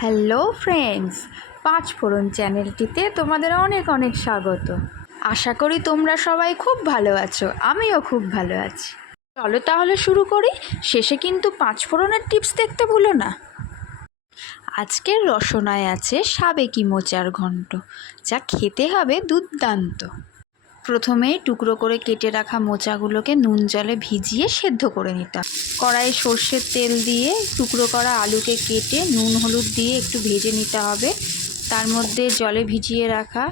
Hello friends পাঁচ ফোড়ন চ্যানেলটিতে তোমাদের অনেক অনেক স্বাগত। আশা করি তোমরা সবাই খুব ভালো আছো, আমিও খুব ভালো আছি। চলো তাহলে শুরু করি। শেষে কিন্তু পাঁচ ফোড়নের টিপস দেখতে ভুলো না। আজকের রসনায় আছে সাবেকি মোচার ঘন্ট যা খেতে হবে দুর্দান্ত। প্রথমে টুকরো করে কেটে রাখা মোচাগুলোকে নুন জলে ভিজিয়ে সেদ্ধ করে নিতে হবে কড়াইয়ে সর্ষের তেল দিয়ে টুকরো করা আলুকে কেটে নুন, হলুদ দিয়ে একটু ভেজে নিতে হবে। তার মধ্যে জলে ভিজিয়ে রাখা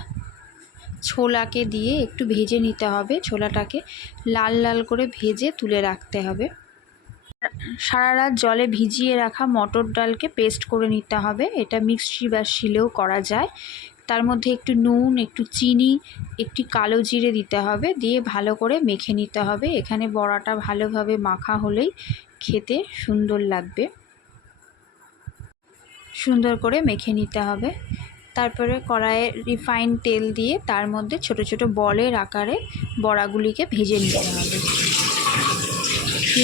ছোলাকে দিয়ে একটু ভেজে নিতে হবে। ছোলাটাকে লাল লাল করে ভেজে তুলে রাখতে হবে। সারা রাত জলে ভিজিয়ে রাখা মটর ডালকে পেস্ট করে নিতে হবে। এটা মিক্সি বা শিলেও করা যায়। তার মধ্যে একটু নুন, একটু চিনি, একটি কালো জিরে দিতে হবে, দিয়ে ভালো করে মেখে নিতে হবে। এখানে বড়াটা ভালোভাবে মাখা হলেই খেতে সুন্দর লাগবে। সুন্দর করে মেখে নিতে হবে। তারপরে কড়াইয়ে রিফাইন তেল দিয়ে তার মধ্যে ছোট ছোট বলের আকারে বড়াগুলিকে ভেজে নিতে হবে।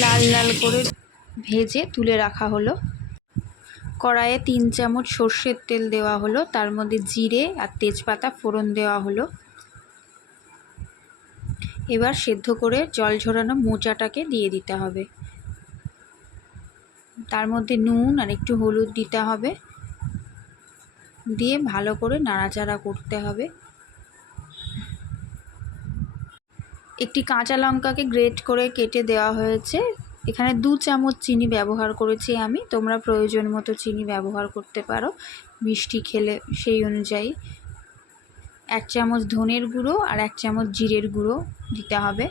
লাল লাল করে ভেজে তুলে রাখা হলো। কড়াইয়ে তিন চামচ সর্ষের তেল দেওয়া হলো। তার মধ্যে জিরে আর তেজপাতা ফোড়ন দেওয়া হলো। এবার সেদ্ধ করে জল ঝরানো মোচাটাকে দিয়ে দিতে হবে। তার মধ্যে নুন আর একটু হলুদ দিতে হবে। দিয়ে ভালো করে নাড়াচাড়া করতে হবে। একটি কাঁচা লঙ্কাকে গ্রেট করে কেটে দেওয়া হয়েছে। এখানে দু চামচ চিনি ব্যবহার করেছি আমি। তোমরা প্রয়োজন মতো চিনি ব্যবহার করতে পারো। মিষ্টি খেলে সেই অনুযায়ী। এক চামচ ধনের গুঁড়ো আর এক চামচ জিরের গুঁড়ো দিতে হবে।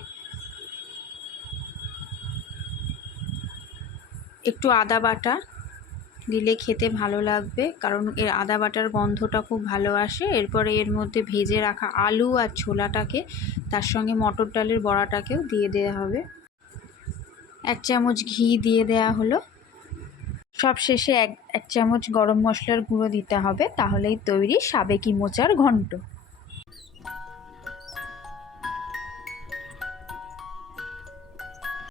একটু আদা বাটা দিলে খেতে ভালো লাগবে, কারণ এর আদা বাটার গন্ধটা খুব ভালো আসে। এরপরে এর মধ্যে ভেজে রাখা আলু আর ছোলাটাকে, তার সঙ্গে মটর ডালের বড়াটাকেও দিয়ে দেওয়া হবে। এক চামচ ঘি দিয়ে দেওয়া হলো। সব শেষে এক এক চামচ গরম মশলার গুঁড়ো দিতে হবে, তাহলেই তৈরি সাবেকি মোচার ঘন্ট।